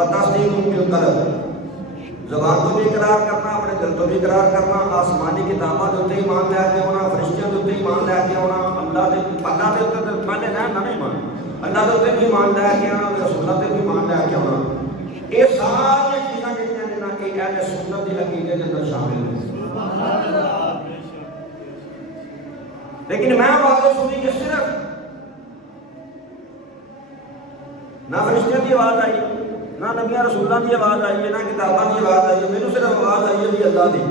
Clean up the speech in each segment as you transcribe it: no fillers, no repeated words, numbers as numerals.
वतस्दीक़ बिल-क़ल्ब, ज़बान तो भी इकरार करना, अपने दिल तो भी इकरार करना, आसमानी किताबां दे उत्ते ईमान लैके आउणा, फरिश्तियां दे उत्ते ईमान लैके आउणा, अल्लाह दे उत्ते तो पहले ना ईमान, अल्लाह दे उत्ते भी ईमान लैके आउणा, रसूलां ते भी ईमान लैके आउणा। ये सारी चीज़ां जिहड़ियां ने ना कि अहले सुन्नत दी अकीदे दे अंदर शामिल ने। लेकिन मैं आवाज़ सुनी कि सिर्फ ना फरिश्तियां की आवाज़ आई, ना नबियां रसूलां की आवाज़ आई है, ना किताबां की आवाज़ आई है, मैनू सिर्फ आवाज़ आई है भी अल्लाह दी,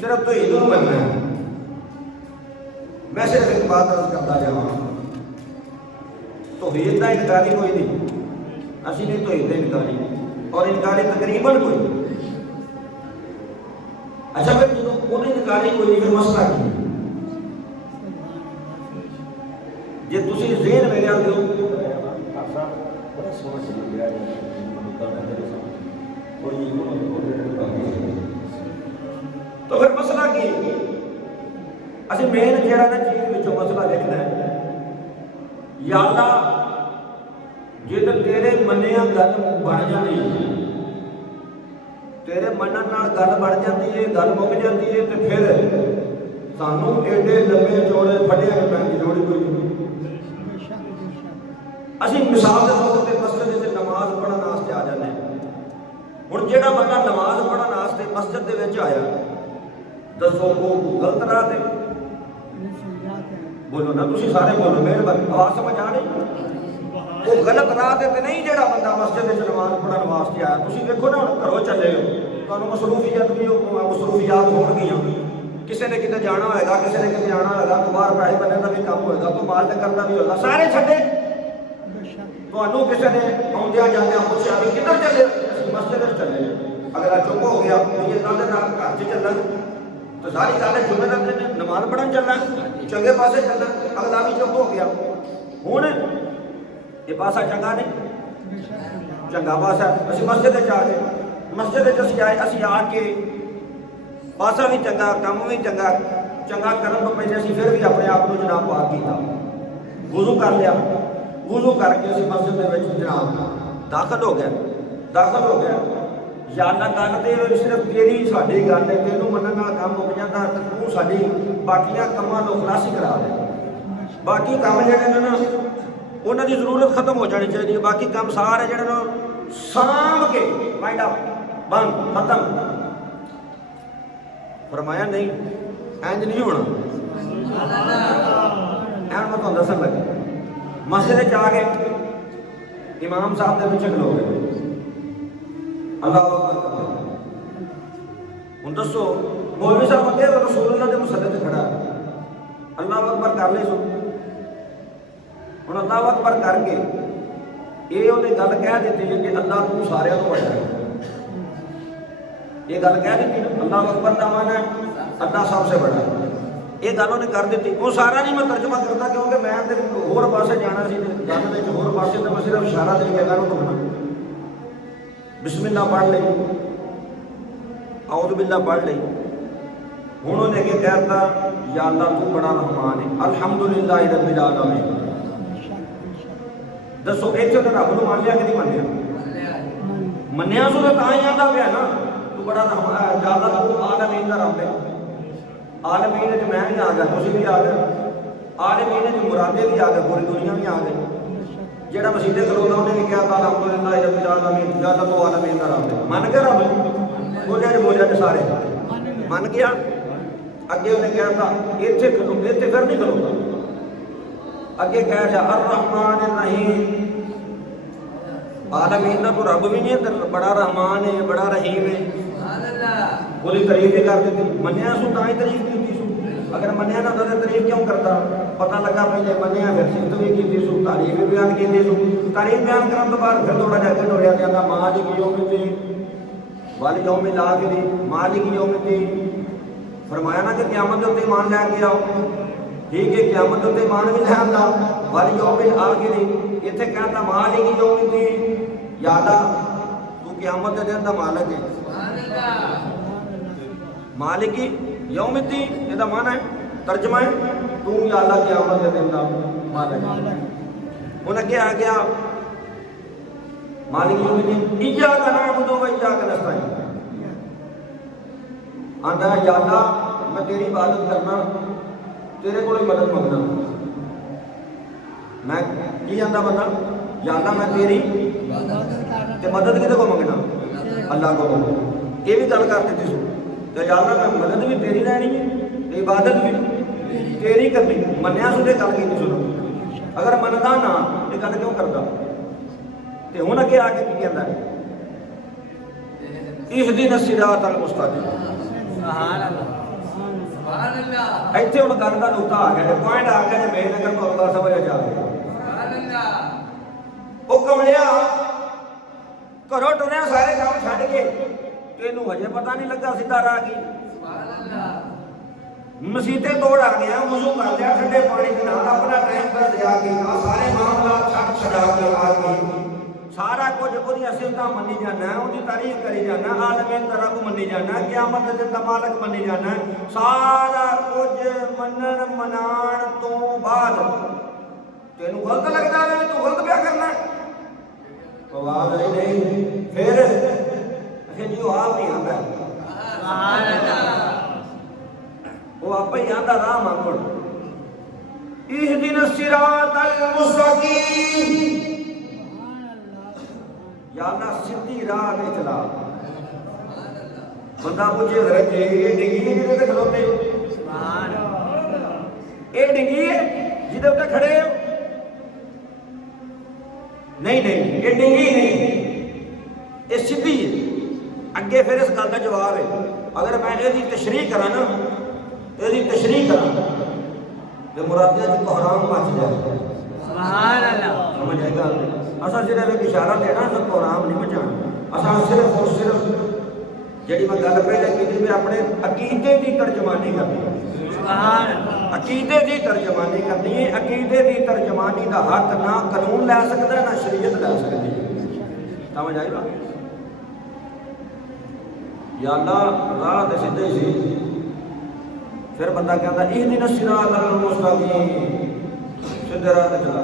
सिर्फ तौहीद नूं मनना है। मैं सिर्फ एक बात अर्ज़ करता जावां, तौहीद दा इनकारी कोई नहीं, असीं नहीं तौहीद दे इनकारी, और इनकारी तकरीबन कोई नहीं। अच्छा फिर जो उन्हें इनकारी कोई नहीं, फिर मसला की जे तुसीं ज़हन मेरे आ दो तो फिर मसला की असं मेन जरा ना चीज़ विचों मसला देखना है, या अल्लाह जे तो तेरे मनिया गल बन जाती है, तेरे मनन नाल गल बन जाती है, गल मुक जाती है, तो फिर सानू एडे लंबे चौड़े फटिया पैन की लोड़ कोई नहीं। असीं मिसाल के तौर पर मस्जिद में नमाज पढ़न वास्ते आ जाते हैं। हुण जिहड़ा बंदा नमाज पढ़न वास्ते मस्जिद दे विच आया, दसो वो गलत राह ते बोलो ना, तुसीं सारे बोलो, मेहरबानी आवाज़ समझ आ रही? वो गलत राह ते नहीं जिहड़ा बंदा मस्जिद में नमाज पढ़न वास्ते आया। तुसीं देखो ना, हुण घरों चले हो, तुहानूं मसरूफियत होणगियां, किसी ने किते जाना होएगा, किसी ने किते आना होएगा, बाहर पैसे बनने का भी काम होएगा, तो माल ते करदा भी होएगा, सारे छड्डे। तुहानूं किसी ने आउंदियां जांदियां पुछया भी किधर चले, मस्जिद चले। अगला चुप हो गया, ये गल घर च चलन, तो सारी गल जुम्मेदार ने नमाज पढ़न चलना, चंगे पासे चलना, अगला भी चुप हो गया। हुण ये पासा चंगा नहीं, चंगा पासा असीं मस्जिद आ गए, मस्जिद असीं आए, असीं आके पासा भी चंगा, काम भी चंगा, चंगा करन तो पहले असीं फिर भी अपने आप को जनाब पाक किया, वुज़ू कर लिया, वुज़ू करके असीं मस्जिद दे विच जनाब दाखिल हो गया। या अल्लाह गल ते सिर्फ तेरी साडी गल है, तेनू मनन नाल काम मुक जांदा, तू साडी बाकियां कमां नूं खलासी करा दे। बाकी काम जिहड़े ने ना उन्हां दी जरूरत खत्म हो जानी चाहिए, बाकी काम सारे जिहड़े ना सांभ के माइंड अप बंद खत्म। फरमाया नहीं, इंज नहीं होना। मैं तुहानूं दस्सण लगा, मस्जिद च आ गए, इमाम साहब दे पिछे खलो गए, अल्लाह अकबर। हुण दसो, मौलवी साहब अगे रसूलुल्लाह दे मुसल्ले ते खड़ा, अल्लाह अकबर कर ले सो। हुण अल्लाह अकबर करके ये उन्हें गल कह दी कि अल्लाह तू सारियां तो वड्डा है, ये गल कह दी, अल्लाह अकबर का माना है अल्लाह सबसे बड़ा है, ये गल उन्हें कर दी। वो सारा नहीं मैं तर्जमा करता, क्योंकि मैं तो होर पासे जाना सी, गल में होर पासे, तो मैं सिर्फ इशारा दे के गल कहना। बिस्मिल्लाह पढ़ ली, औज़ बिल्लाह पढ़ ली। हुण उन्हें अगे कहता, या अल्लाह तू बड़ा रहमान है, अल्हम्दुलिल्लाह रब्बिल आलमीन। दसो इत्थे तो रब नूं मान लिया कि नहीं मन्निया? मन्निया सो तां ही आंदा पिया ना, तू बड़ा रहमान, या अल्लाह तू आलमीन दा रब है। आलमीन च मैं भी आ गया, तुसीं भी आ गए, आलमीन च मुरादे भी आ गए, पूरी दुनिया भी आ गई। जेड़ा मसीदे खलोता उन्हें भी कहा अल्हम्दुलिल्लाह रब्बिल आलमीन, या अल्लाह तू आलमीन दा रब है। मन गया रब, बोलिया च सारे मन गया। अगे उन्हें कहता इत्थे खलो, इत्थे फिर नहीं खलोता, अगे कह रहा अर्रहमान अर्रहीम, आलमीन दा तो रब भी नहीं है, बड़ा रहमान है, बड़ा रहीम है, बोली तारीफ ही कर दी। मनिया सू तां ही तारीफ की सू, अगर मनिया ना होता तो तारीफ क्यों करता? पता लगा पहले मनिया, फिर सिफत भी की सू, तारीफ भी बयान की सू। तारीफ बयान करने तो बाद फिर थोड़ा जैकेट हो जाता, मालिक यौमिद्दीन वल यौमिल आखिर, मालिक यौमिद्दीन। फरमाया ना कि क़यामत के उत्ते ईमान लैके आओ, ठीक है, क़यामत के उत्ते ईमान भी लै आंदा, वल यौमिल आखिर। इत्थे कहता मालिक यौमिद्दीन, या अल्लाह तू क़यामत के दिन दा मालिक है, मालिक यौमिद्दीन, इसका माना है, तर्जमा है, तू या अल्लाह क़यामत के दिन दा मालिक। उन अगे आ गया मालिक यौमिद्दीन इय्याका नअबुदु व इय्याका नस्तईन। आंदा या अल्लाह मैं तेरी इबादत करना, तेरे को मदद मंगना। मैं की आंदा बंदा, या अल्लाह मैं तेरी ते मदद किते को मंगना, अल्लाह को। ये भी गल कर दी तो या अल्लाह मैं मदद भी तेरी लैनी है ते इबादत भी तेरी करनी। मन्निया सुने गल की सुनो, अगर मनदा ना ये गल क्यों करता? ते हुण अगे आके की कहंदा है, इहदिन सिरातल मुस्तकीम। सुभान अल्लाह, सुभान अल्लाह। इत्थे हुण गल दा नुक्ता आ गया, पॉइंट आ गया, मेन अगर तुहानू गल समझ आ जाए। सुभान अल्लाह। ओ कमलिया घरों टुरिया सारे काम छड्ड के तेनू हजे पता नहीं लगा सीधा राह की। सुभान अल्लाह। मसीते तोड़ आ गया, वुज़ू कर लिया ठंडे पानी के नाल, अपना टाइम पर दिया के सारे मामला छड्ड छड़ा के आ के सारा कुछ उसकी सिफतां मन्नी जाना, उसकी तारीफ करी जाना, आलमीन दा रब मन्नी जाना, क़यामत दे दिन दा मालक मन्नी जाना। सारा कुछ मनन मनाण तो बाद तेनू गलत लगदा है, तू गलत क्या करना है? आवाज आई नहीं, फिर जी वो आप नहीं आंदा, सुभान अल्लाह, वो आप ही आंदा राह मांगो। इहदिन सिरातल मुस्तकीम, या अल्लाह सीधी राह पे चला। बंदा पूछे ये डिंगी है जिहदे खलोते, ये डिंगी है जिहदे उत्ते खड़े हो? नहीं नहीं, ये डिंगी नहीं, ये सीधी है। अगे फिर इस गल का जवाब है, अगर मैं इसकी तशरीह करा ना, इसकी तशरीह करा तो मुरादिया च कोहराम मच जाए। सुभान अल्लाह, समझ आएगा? असा सिर्फ एक इशारा देना, सब कोहराम नहीं मचाना। असा सिर्फ और सिर्फ जी मैं गल पहले की अपने अकीदे की तर्जमानी करनी। सुभान अल्लाह। अकीदे की तर्जमानी करनी है। अकीदे की तर्जमानी का हक ना कानून लै सकता ना शरीयत लै सकती है। समझ आएगा? या अल्लाह राह ते सीधे सी। फिर बंदा कहता इहदिन सिरातल मुस्तकीम, सीधे राह ते चला।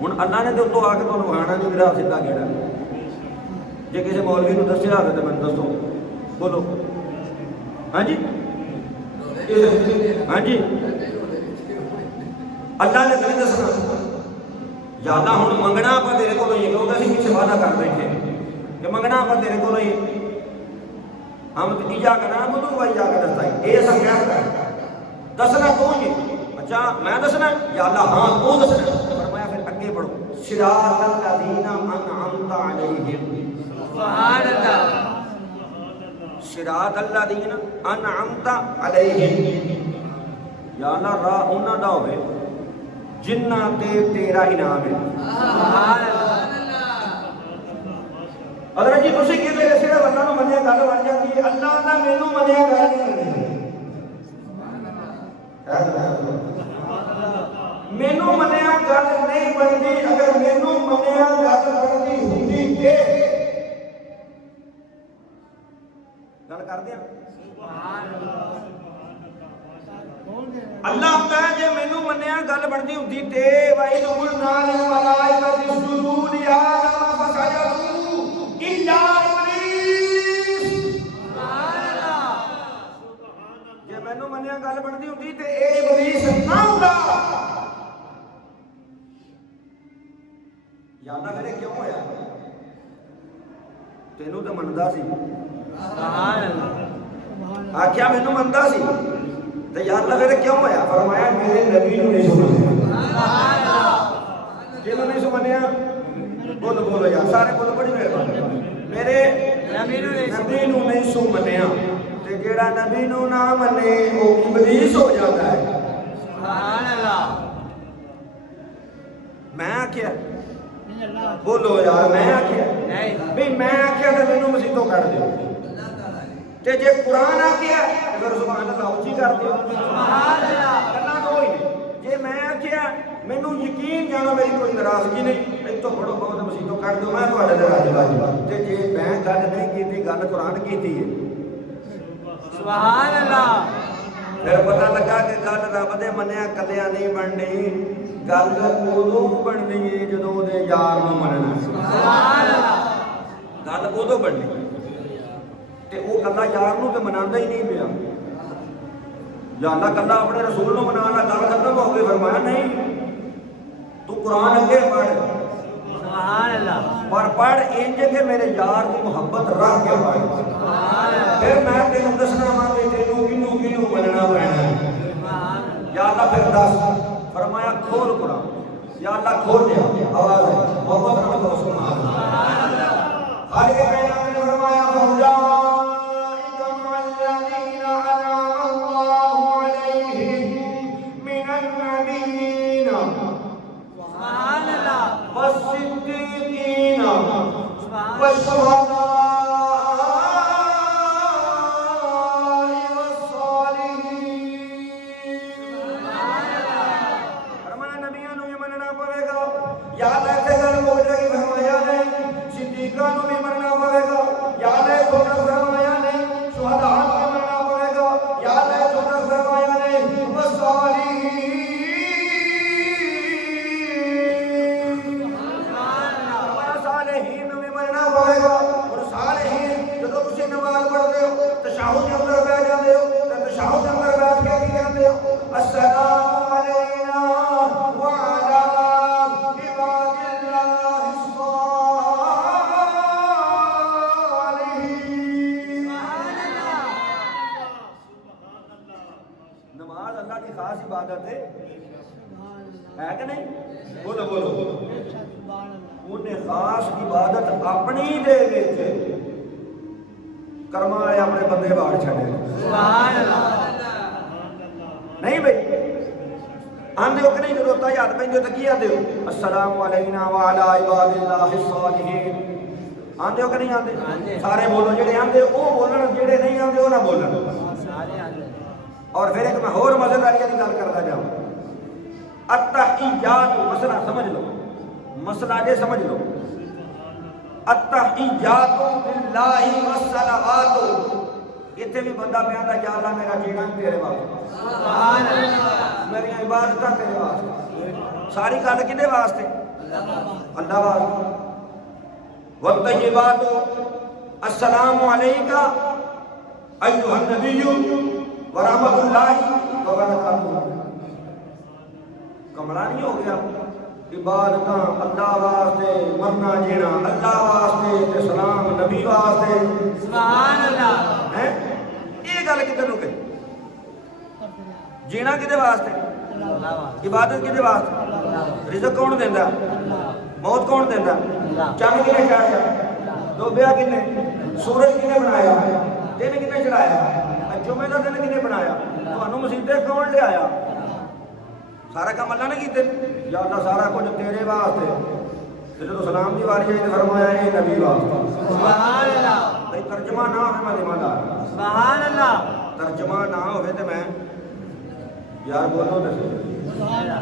हुण अल्लाह ने तो उत्तों आके तुहानू विखाना नहीं मेरा सीधा केड़ा। जे किसी मौलवी नूं दस्सिया होवे तो मैनूं दसो, बोलो। हाँ जी, हाँ जी, अल्लाह ने नहीं दसना। या अल्लाह हुण मंगना आपां तेरे कोलों ही, क्योंकि असीं पिछे वादा कर बैठे कि मंगना आपां तेरे कोलों ही। हम तो इय्याका नअबुदु व इय्याका नस्तईन, ये असां क्या कर दसना तू ही। अच्छा मैं दसना? या अल्लाह हाँ तू दसना। फरमाया फिर अगे बढ़ो, सिरातल लज़ीना अनअमता अलैहिम। सुभान अल्लाह। सिरातल लज़ीना अनअमता अलैहिम, या अल्लाह राह उन्हां दा होवे जिन्हां ते तेरा इनाम है। सुभान अल्लाह। अगर जी तुसीं किते सिर्फ अल्लाह नूं मन्निया गल बन जाती है, अल्लाह दा मैनूं मन्निया गल नहीं करनी। मैनू मनिया गल नहीं बनती। अगर मैनू मनिया गल बनती होती ते गल कर दिया। अल्लाह कहता है जे मैनू मनिया गल बनती होती ते वाई कुल नाल मलाइका इसजुदू लि आदम फसजदू इल्ला इब्लीस। सुभान अल्लाह। जे मैनू मनिया गल बनती होती ते ए इब्लीस ना होंदा। या अल्लाह फिर क्यों होया? तेनू तो मनदा सी। सुभान अल्लाह। आख्या मैनू मनदा सी ते या अल्लाह फिर क्यों होया? फरमाया मेरे नबी नूं नहीं सुनिया। सुभान अल्लाह। किहनूं नहीं सुनिया? बोलो बोलो यार सारे बोलो, बड़ी मेहरबानी। मेरे नबी नूं नहीं सुनिया ते जेड़ा नबी नूं ना मने वो इब्लीस हो जाता है। सुभान अल्लाह। मैं आख्या बोलो यार, मैं आख्या भी मैं आख्या तो मैनू मसीतों कढ़ दिओ, ते जे कुरान आख्या फिर सुभान अल्लाह उची कर दिओ। सुभान अल्लाह। गल्लां दो ही ने। जे मैं आख्या मैनू यकीन जानो मेरी कोई नाराजगी नहीं, इत्थों फड़ो बहुत मसीतों कढ़ दिओ, मैं तुहाडे ते राजी बाजी। ते जे मैं गल नहीं कीती, गल कुरान कीती है। सुभान अल्लाह। फिर पता लगा कि गल रब दे मन्निया कलिया नहीं बननी। गल उदों बननी है जो ਉਹਦੇ यार ਨੂੰ मनना। गल उदों बननी ते वो कला यार ਨੂੰ तो मनांदा ही नहीं पिया। जाना कला अपने रसूल ਨੂੰ मनाना गल खत्म हो गई। फरमाया नहीं तू कुरान अगे पढ़ पर पढ़ इंज के मेरे यार की मुहब्बत रख के पढ़। फिर मैं तेन दसना वा कि तेनू किनू किनू मनना पैना। या अल्लाह फिर दस। फरमाया खोल कुरान। या अल्लाह खोल दिया आवाज है मोहब्बत नाल करो सुभान अल्लाह। खालिक कायनात ने फरमाया फौलाइका मल्लज़ीना अनअमा अल्लाहु अलैहिम मिनन नबिय्यीना सुभान अल्लाह वस्सिद्दीकीना वश्शुहदा है कि नहीं? बोलो बोलो। उन्हें खास इबादत अपनी दे विच कर्मा वाले अपने बंदे बाहर छड़े नहीं भाई आंदे हो कि नहीं? जो रोता याद पैंदे तो की आंदे हो अस्सलामु अलैना व अला इबादिल्लाहिस सालिहीन आंदे हो कि नहीं आंदे? सारे बोलो जेड़े आंदे वो बोलन जेड़े नहीं आंदे वो ना बोलन। और फिर एक मैं होर मजेदारी की गल करदा जाऊं। अत्तहियात मसला समझ लो। मसला जे समझ लो। अत्तहियात बिल्लाहि वस्सलावात इत्थे भी बंदा कहंदा या अल्लाह मेरा जीना तेरे वास्ते सुभान अल्लाह मेरी इबादत तेरे वास्ते। सारी गल किदे वास्ते? अल्लाह वास्ते। वत्तय्यिबात अस्सलामु अलैका अय्युहन नबिय्यु व रहमतुल्लाहि व बरकातुहू। कमला नहीं हो गया? इबादत अल्लाह वास्ते मरना जीना अल्लाह वास्ते ते सलाम नबी वास्ते सुभान अल्लाह है। ये गल किधर नु गई? जीना किदे वास्ते? इबादत किदे वास्ते? रिज़्क कौन देंदा? मौत कौन देंदा? चंद किने चढ़ाया? डोबिया किने? सूरज किने बनाया? दिन किने चढ़ाया? जुमे का दिन किने बनाया? तुहानू मुसीबत कौन ले आया? सारा काम अल्लाह ने कीते। या अल्लाह सारा कुछ तेरे वास्ते। जो सलाम की वारी आई तो फरमाया ये नबी वास्ते सुभान अल्लाह। भाई तर्जमा ना होवे मैं ईमानदार सुभान अल्लाह। तर्जमा ना होवे तो मैं यार बोलो तो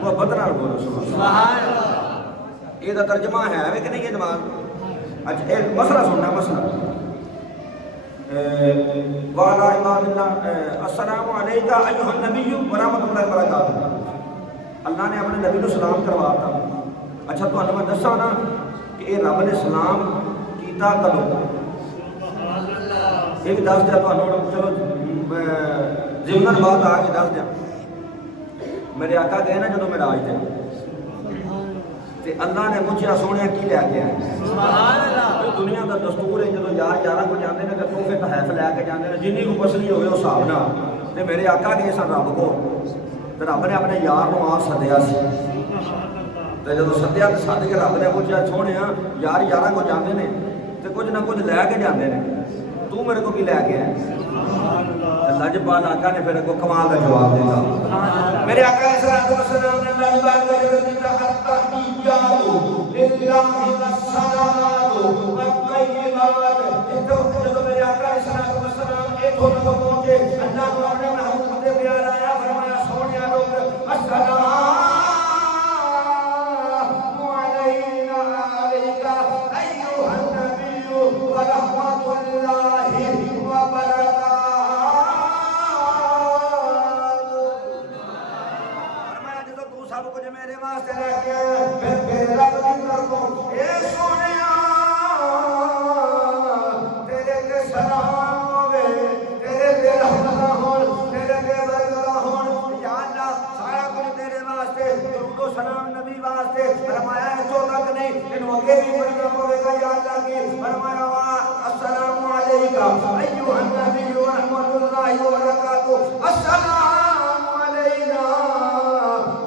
मोहब्बत नाल बोलो सुभान अल्लाह। ये दा तर्जमा है वे कि नहीं? ये जमात अच्छा ये मसला सुनना मसला वाला इबादिल्लाह अस्सलामु अलैका अय्युहन नबिय्यु व रहमतुल्लाहि व बरकातुहू। अल्लाह ने अपने नबी को सलाम करवाता। अच्छा तो मैं दसा ना कि ये रब ने सलाम किया कदों? ये भी दस दिया तो चलो जिमन बात आके दस दिया। मेरे आका गए ना जो मेराज ते अल्लाह ने पूछा सोने की लैके आए? दुनिया का दस्तूर है जो यार यारा को जाते हैं तो तोहफे तहफ लैके जाते हैं जिन्नी को पसली हो उस हिसाब नाल। ते मेरे आका गए सन रब को तो रब ने अपने यार को आ सद्या तो जो सद्या तो सद के रब ने पूछा सोने यार यारा को जाते हैं तो कुछ ना कुछ लैके जाते हैं तू मेरे को की लैके आए? लजपाल आका ने फिर को कमाल का जवाब दिया। मेरे आका ने सलातो सलाम ने अल्लाह की बात करे दिता अत्तहियातु लिल्लाहि वस्सलातु वत्तय्यिबात। तो जो मेरे आका ने सलातो सलाम एक हो तो पहुंचे अल्लाह को अपने महबूब दे प्यार आया फरमाया सोनिया लोग अस्सलामु अलैना अलैका अय्युहन नबिय्यु व रहमतुल्लाहि व बरकातुहू। सब कुछ मेरे वास्ते मौके भी पढ़ना पड़ेगा या अल्लाह की फरमाया अस्सलामु अलैका अय्युहन नबी व रहमतुल्लाहि व बरकातुहू अस्सलामु अलैना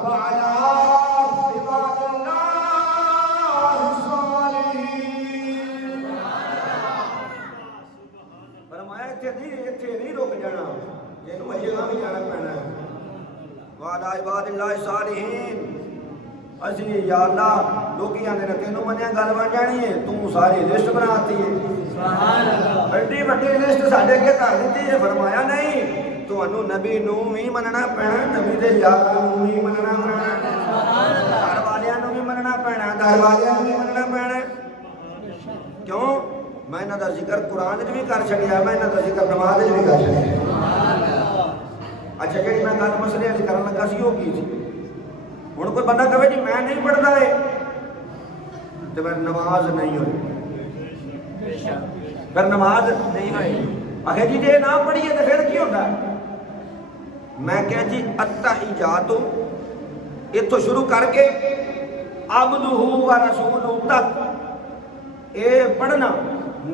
व अला इबादिल्लाहि सालिहीन। फरमाया इत्थे नहीं रुक जाना, इहनूं अजे भी जाना पैना व अला इबादिल्लाहि सालिहीन। असी या अल्लाह लोग आते ने तेनों मनिया गल बन जानी है, तू सारी लिस्ट बनाती है, बड़ी बड़ी लिस्ट साढ़े अगे कर दी है। फरमाया नहीं, तुहानू नबी नू भी मनना पैना, नबी दे यार नू भी मनना पैना, घर वालियां नू भी मनना पैना, घर वालियां नू भी मनना पैना। क्यों? मैं इन्हां दा जिक्र कुरान च भी कर छड़िया, मैं इन्हां दा जिक्र नमाज च भी कर छड़िया। अच्छा जी मैं गल मसले अज करन लगा सी, की थी हुण कोई बंदा कहे जी मैं नहीं पढ़ता है तो फिर नमाज नहीं हुई, फिर नमाज नहीं हुई। आखिर जी जे ना पढ़िए तो फिर की होता? मैं क्या जी अत्तहियातु इत्थों शुरू करके अब्दुहू व रसूलहू तक ये पढ़ना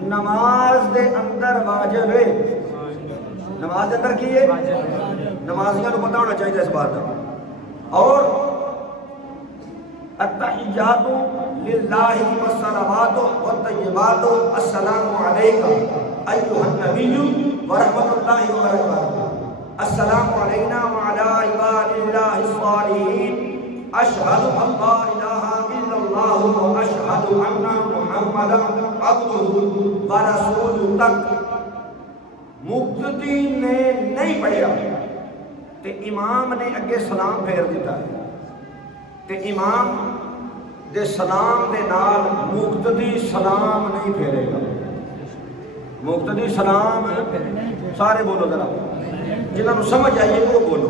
नमाज दे अंदर वाजिब है। नमाज के अंदर की है? नमाजियों को पता होना चाहिए इस बात का। और अत्तहियातु लिल्लाहि वस्सलावातु वत्तय्यिबातु अस्सलामु अलैका अय्युहन नबिय्यु व रहमतुल्लाहि व बरकातुहू अस्सलामु अलैना व अला इबादिल्लाहि सालिहीन अशहदु अल्ला इलाहा इल्लल्लाहु व अशहदु अन्ना मुहम्मदन अब्दुहु व रसूलुहु तक मुक्तदी ने नहीं पढ़िया ते इमाम ने अगे सलाम फेर दिता ते इमाम दे सलाम दे नाल मुक्तदी सलाम नहीं फेरेगा। मुक्तदी सलाम सारे बोलो जरा, जिन्होंने समझ आई है वो बोलो,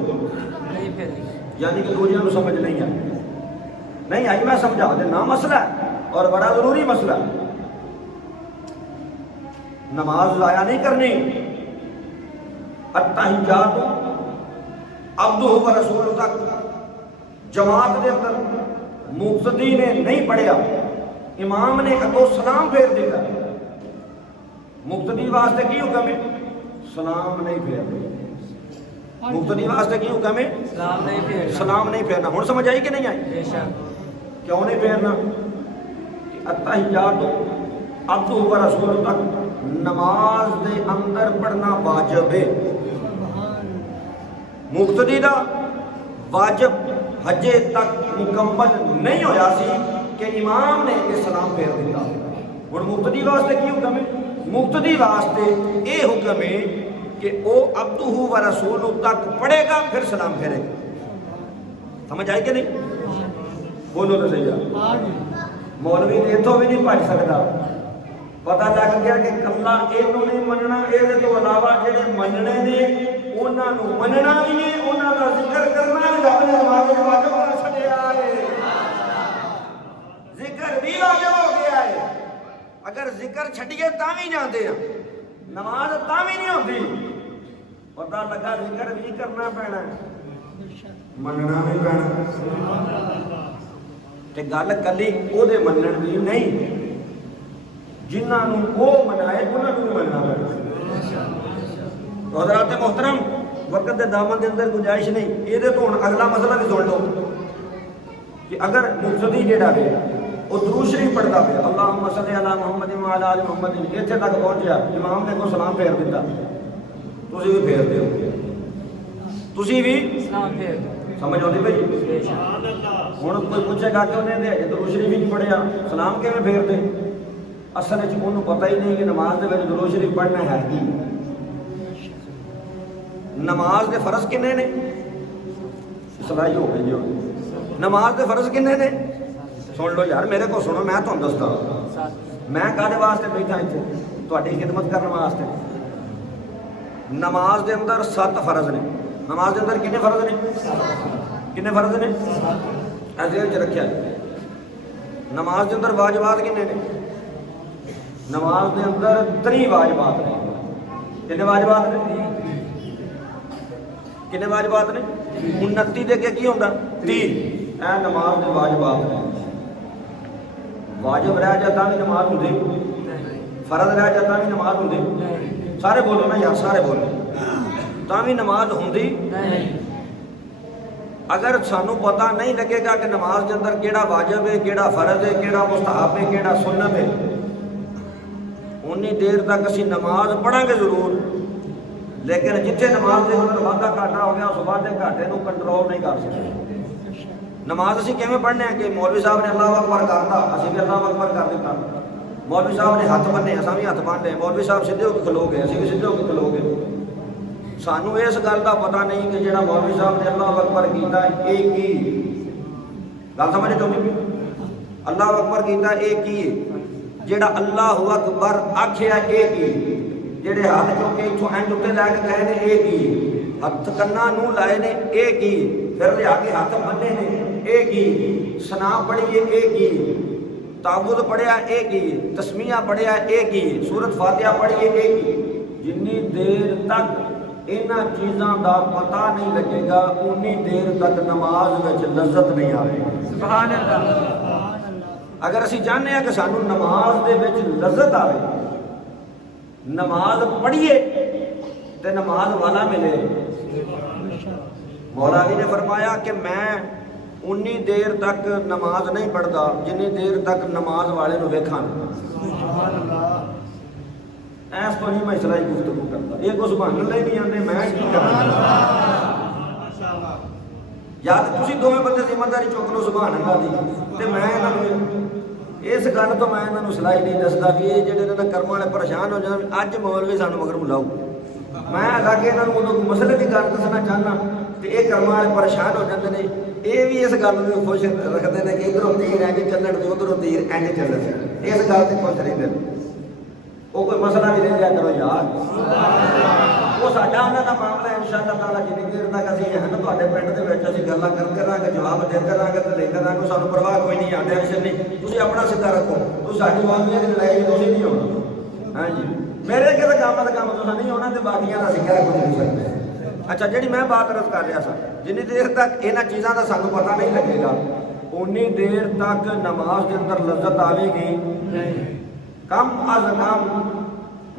यानी कि दूसरों को समझ नहीं आई। नहीं आई मैं समझा देना, मसला है और बड़ा जरूरी मसला है। नमाज जाया नहीं करनी। अत्तहियातु अब्दुहू व रसूलहू तक जमात के अंदर मुक्तदी ने नहीं पढ़िया, इमाम ने अगो सलाम फेर दिता। मुक्तदी वास्ते की हुक्म है? सलाम नहीं फेरना। मुक्तदी वास्ते की हुक्म है? सलाम नहीं फेरना। हुण समझ आई कि नहीं आई? क्यों नहीं फेरना? अत्तहियातु अब्दुहू व रसूलहू तक नमाज दे अंदर पढ़ना वाजिब है। मुक्तदी दा वाजिब हजे तक मुकम्मल नहीं होया सी कि इमाम ने ये सलाम फेर दिता। हुण मुक्तदी वास्ते की हुक्म है? मुक्तदी वास्ते ये हुक्म है कि वो अब्दुहू व रसूलहू तक पढ़ेगा फिर सलाम फेरेगा। समझ आई कि नहीं? बोलो तो सही। मौलवी तो इथों भी नहीं भज सकता। पता लग गया कि कला इनू नहीं मनना, ये तो अलावा जेडे मनने ने उन्होंने मनना भी है, उन्होंने जिक्र करना भी रब ने वाजिब कर छड़िया है। जिक्र भी वाजिब हो गया है। अगर जिक्र छड़िए तां भी जाते हैं, नमाज तां भी नहीं होती। पता लगा जिक्र भी करना पैना, मनना भी पैना। ते गल कली ओदे मनण दी नहीं, जिन्होंने वो मनाए उन्होंने भी मनना पैना। हज़रात मोहतरम वक्त के दामन के अंदर गुंजाइश नहीं। ये तो हुण अगला मसला भी सुन लो कि अगर मुक्तदी जेड़ा है वो दुरूद शरीफ पढ़ता पे अल्लाहुम्मा सल्ली अला मुहम्मद व अला आलि मुहम्मद इत्थे तक पहुंचा, इमाम ने को सलाम फेर दिता, तुसीं भी फेर दिओ, तुसीं भी सलाम फेर। समझ आती भाई? हुण कोई पूछेगा कि उन्हें दुरूद शरीफ ही नहीं पढ़िया, सलाम किवें फेर दे? असल में उन्होंने पता ही नहीं कि नमाज के दुरूद शरीफ पढ़ना है कि नमाज के फर्ज किन्ने ने? सलाई हो गई जी। नमाज के फर्ज किन्ने ने? सुन लो यार, मेरे को सुनो, मैं तुहानू दसदा मैं काहदे वास्ते बैठा इत्थे तुहाडी खिदमत करने वास्ते। नमाज के अंदर 7 फर्ज ने। नमाज के अंदर किन्ने फर्ज ने? किन्ने फर्ज ने? ऐसे च रखिया। नमाज के अंदर वाजिबात किन्ने ने? नमाज के अंदर 3 वाजिबात ने। किन्ने वाजिबात ने? किन्ने वाजिबात ने? 29 दे अगे की होंदा? 30। ए नमाज के वाजिबात ने। वाजिब रह जाए तां भी नमाज होंदी, फर्ज रह जाए तां भी नमाज होंदी। सारे बोलो ना यार, सारे बोलो, तां भी नमाज होंदी। अगर सानू पता नहीं लगेगा कि नमाज के अंदर केड़ा वाजिब है, केड़ा फर्ज है, केड़ा मुस्तहब है, केड़ा सुन्नत है, उन्नी देर तक असी नमाज पढ़ांगे जरूर, लेकिन जिथे नमाज के अंदर वाधा घाटा हो गया उस वाधे घाटे को कंट्रोल नहीं कर सकते। नमाज असी किवें पढ़ने कि मौलवी साहब ने अल्लाह अकबर करता, असी भी अल्लाह अकबर कर दिता। मौलवी साहब ने हथ बन्ने, असां भी हथ बन लिया। मौलवी साहब सीधे होकर खलो गए, असी भी सीधे होकर खलो गए। सानू इस गल का पता नहीं कि जिहड़ा मौलवी साहब ने अल्लाह अकबर किया ये की गल समझ चौंकी। अल्लाह अकबर किया ये की है, जिहड़ा अल्लाह अकबर आखिया ये की, जिहड़े हाथ चुके इथों इंज उत्ते लैके गए ने ये की, हथ कन्ना नूं लाए ने ये की, फिर लिया के हथ बन्ने ने ये की, सना पढ़िए ये की, ताबुत पढ़िया ये की, तस्मीया पढ़िया ये की, सूरत फातिहा पढ़िए ये की। जिन्नी देर तक इन्हां चीज़ां दा पता नहीं लगेगा उन्नी देर तक नमाज विच लज़्ज़त नहीं आएगी। सुभान अल्लाह। अगर असीं चाहते हैं कि सानू नमाज दे विच लज़्ज़त आए, नमाज पढ़िए ते नमाज वाला मिले। मौला अली ने फरमाया कि मैं उन्नी देर तक नमाज नहीं पढ़ता जिन्नी देर तक नमाज वाले नूं वेखां। ऐस तो नहीं मैं इसलाई गुफ्तगू करता, ये कुछ बहाने ले नहीं आते, मैं की करा या तो तुसीं दोवें बंदे जिम्मेदारी चुक लो सुभान अल्लाह दी, ते मैं इन्हां इस गल तो मैं इन्हां नूं सलाह नहीं दसदा भी ये जिहड़े इन्हां कर्मां वाले परेशान हो जाण। अज मौलवी सानूं मगर बुलाओ, मैं अगे इन्हां नूं उदों मसले की गल दसना चाहना ते ये कर्मां वाले परेशान हो जाते हैं। ये भी इस गल नूं खुश रखते हैं कि इधरों तीर इंज चलण ते उधरों तीर इंज चलण, इस गल ते खुश रहिंदे ने। वो कोई मसला भी नहीं लिया करो यार, वो साडा उन्हां दा मामला इंशाअल्लाह ताला जिन्नी देर तक असीं हैं तुहाडे पिंड दे विच असीं गल्लां करते रहांगे, जवाब देते रहांगे ते लेते रहांगे, सानूं परवाह कोई नहीं, आते टेंशन नहीं। तुसीं अपना सिद्धा रखो, तुसीं साडी मौलवियां दी लड़ाई तुसीं नहीं होना। हाँ जी, मेरे अगे तो काम तुसीं नहीं होना ते बाकियां दा असीं कह कुछ नहीं सकते। अच्छा, जिहड़ी मैं बात अर्ज कर रहा सा, जिन्नी देर तक इन्हां चीज़ां दा सानूं पता नहीं लगेगा उन्नी देर तक नमाज के अंदर लज़्ज़त आवेगी। कम अज कम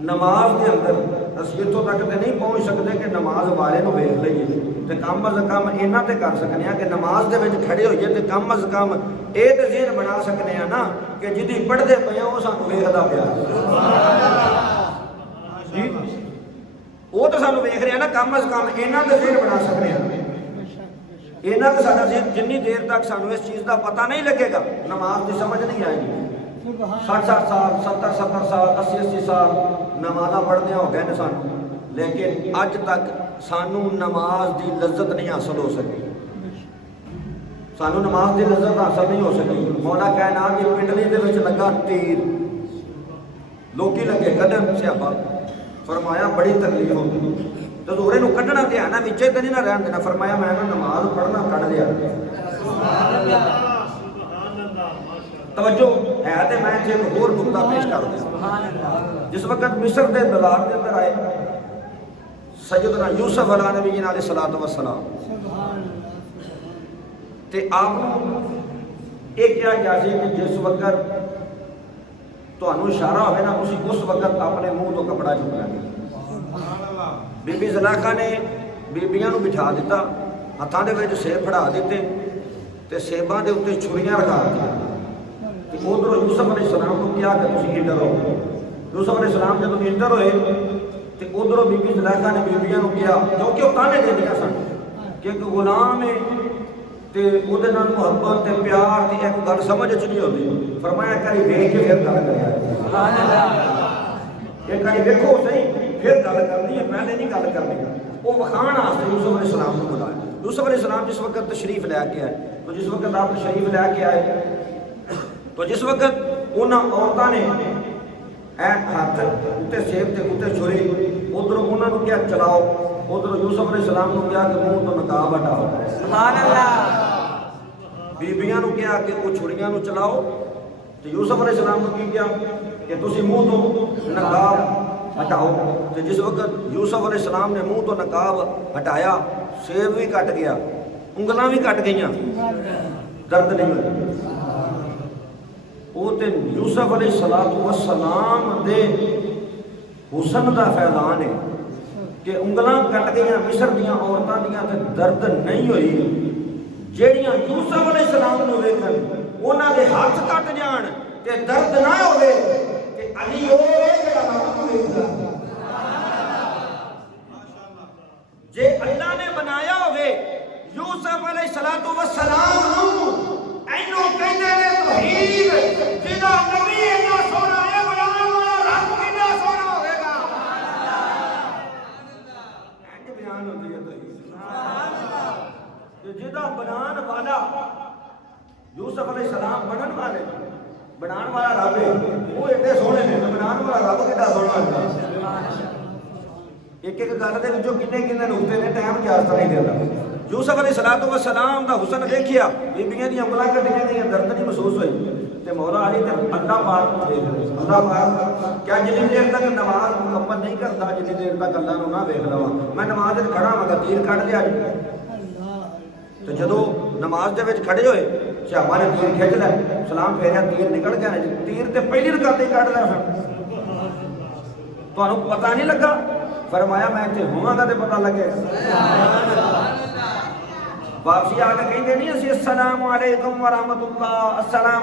नमाज के अंदर असीं इत्थों तक तो नहीं पहुँच सकते कि नमाज वाले नूं वेख लईए, तो कम अज कम इन्ना तो कर सकते हैं कि नमाज के विच खड़े होइए तो कम अज कम ये तो ज़हन बना सकते हैं ना कि जिहदी पढ़ते पे वो सानूं वेखदा पिया जी, वो तो सानूं वेख रहा ना। कम अज कम इन्ना तो ज़हन बना सकते हैं। इन्ना तो साडा ज़हन जिन्नी देर तक सानूं इस चीज़ का पता नहीं लगेगा नमाज की समझ नहीं आएगी। 60-60 साल 70-70 साल 80-80 साल नमाज़ा पढ़दे हो गए ने सानू, लेकिन अज तक सानू नमाज की लज़्ज़त नहीं हासिल हो सकी। सानू नमाज की लज़्ज़त हासिल नहीं हो सकी। मौला कायनात की पिंडली दे विच लगा तीर, लोकी लगे कदम स्यापा, फरमाया बड़ी तकलीफ होगी तो हजूर नूं कढ़ना ते आना विचे ते नहीं ना रहन देना। फरमाया मैं नमाज पढ़ना कढ़ लिया। तवज्जो है तो मैं इत्थे एक होर नुकता पेश कर दूँ। जिस वक्त मिस्र के दलार के अंदर आए सैयदना यूसुफ अला नबी अलैहिस्सलातु वस्सलाम, ते आप ये कहा गया कि जिस वक्त तुहानू इशारा होवे ना तुसीं उस वक्त अपने मुंह तो कपड़ा चुक लेना। बीबी ज़ुलैखा ने बीबियां नूं बिठा दिता, हत्थां दे विच सेब फड़ा दिते ते सेबां दे उत्ते छुरियां रखा दित्तियां। उधरों यूसुफ अलैहिस्सलाम को क्या कि तुसीं इंटर हो। यूसुफ अलैहिस्सलाम जब इंटर होए तो उधरों बीबी ज़ुलैखा ने बीबियां कहा, क्योंकि वह ताने दे दिया सन कि एक गुलाम है तो वो मुहब्बत ते प्यार की एक गल समझ च नहीं आती। फरमाया करी वेख के फिर गल कर, एक करी वेखो सही फिर गल करनी है, पहले नहीं गल करनी। वो वखाण वास्ते यूसुफ अलैहिस्सलाम को बुलाया। यूसुफ अलैहिस्सलाम जिस वक्त तशरीफ लैके आए, तो जिस वक्त आप तशरीफ लैके आए तो जिस वक्त उन्होंने औरतों ने हाथ उत्ते सेब के उत्ते छुरी, उधरों उन्होंने क्या चलाओ, उधरों यूसुफ अलैहिस्सलाम को क्या कि मुंह तो नकाब हटाओ। सुभान अल्लाह। बीबियां को क्या कि वो छुरियां चलाओ, तो यूसुफ अलैहिस्सलाम को क्या कि तुसीं मुंह तो नकाब हटाओ। तो जिस वक्त यूसुफ अलैहिस्सलाम ने मुंह तो नकाब हटाया, सेब भी कट गया, उंगलां भी कट गई, दर्द नहीं हुआ। वो तो यूसुफ अलैहिस्सलातु वस्सलाम दे हुसन का फैजान है कि उंगलां कट गई मिस्र दियां औरतां दियां ते दर्द नहीं हुई, ਜਿਹੜੀਆਂ यूसुफ अलैहिस्सलाम नूं वेखण उन्हां दे हत्थ कट जाण ते दर्द ना होवे कि अली होवे जेड़ा रब नूं वेखदा। जे अल्लाह ने बनाया होवे यूसुफ अलैहिस्सलातु वस्सलाम नूं इन्हों कहंदे ने तौहीद, जिहदा नबी इन्ना सोहना है बयान वाला रब कितना सोहना होवेगा। इंज बयान होती है तौहीद जिहदा बनान वाला यूसुफ अलैहिस्सलाम बनन वाले बनान वाला रब है, वो एडे सोहने ने, बनान वाला रब कितना सोहना है। एक एक गल दे विचों किन्ने किन्ने नुक्ते ने, टाइम इजाजत नहीं देता। यूसुफ अलैहिस्सलातु वस्सलाम दा हुसन देखिया, बीबियां दी उंगलां कटियां गईयां, दर्द नहीं महसूस हुई ते मौला अली ते अल्लाह पाक अल्लाह पाक क्या जिन्नी देर तक नमाज मुकम्मल नहीं करता जिन्नी देर तक अल्लाह नूं ना वेख लवां। मैं नमाज विच खड़ा हां, तीर कढ लिया तो जदों नमाज दे विच खड़े होए सहाबा ने तीर खिंच लिया, सलाम फेरिया, तीर निकल गया, तीर ते पहली रकात ही कढ लिया। तुहानूं पता नहीं लगा? फरमाया मैं इत्थे होवांगा ते पता लगेगा। वापसी आके कहते नहीं अस्सलामु अलैकुम व रहमतुल्लाह, अस्सलाम